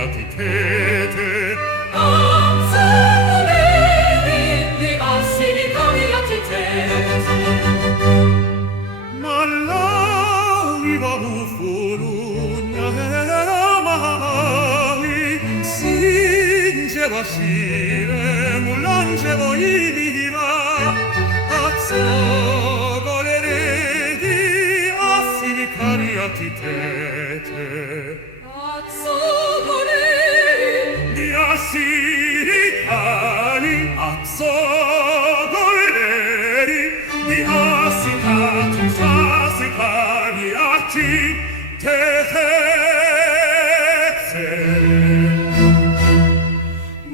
cambiati te. Di assini cambiati te. Ma l'anima ufulugna mai singeva scire mullangevo inira azzo voleredi assini cariati te. Azzo voleri Di assini cari azzo voleri di assitatum sassicari atti te.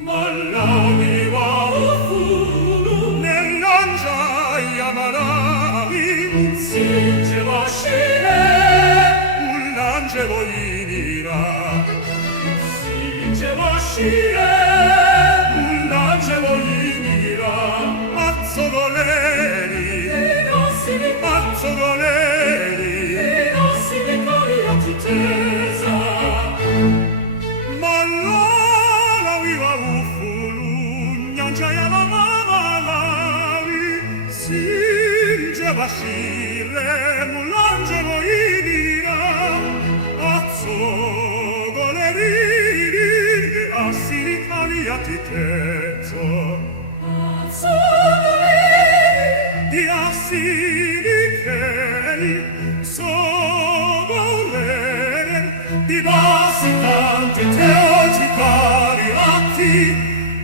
Ma l'anima ufulu nell'angiaia maravi singeva scire un l'angelo inira singeva scire un l'angelo inira azzo voleri azzo voleri ma la viva ufulu giaia la mamavi singe bascire mulangelo inira azzo voleri assiri caliati terzo di assiri cali so voler di bassi tanti teoci cari atti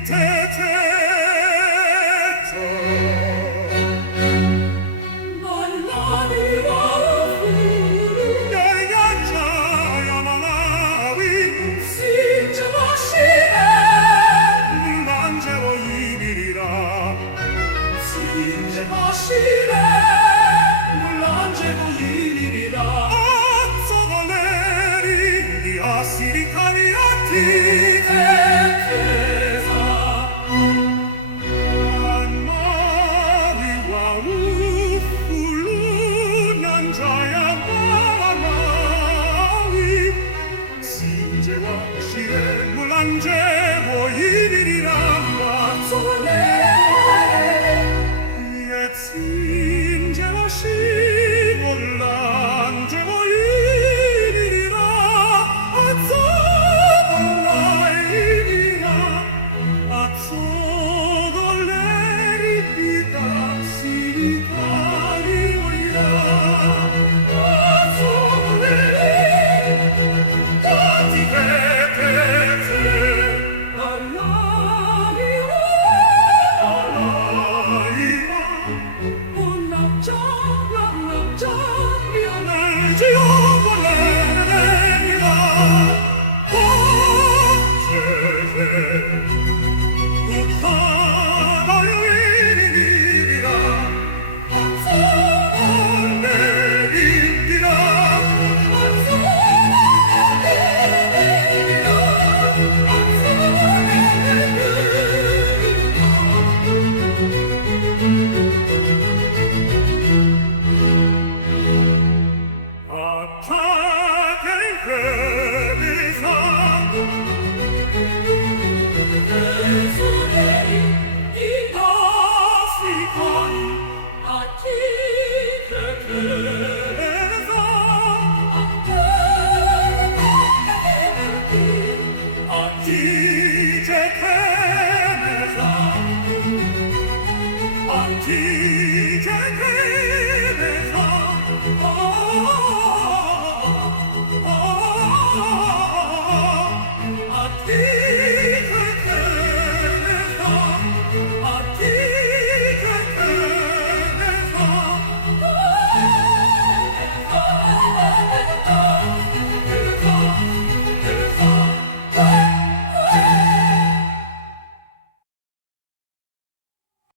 te. Mullangevo inira azzo voleri et singeva mullangevo inira azzo voleri azzo voleri dassi cari oia azzo voleri dati te. Ti che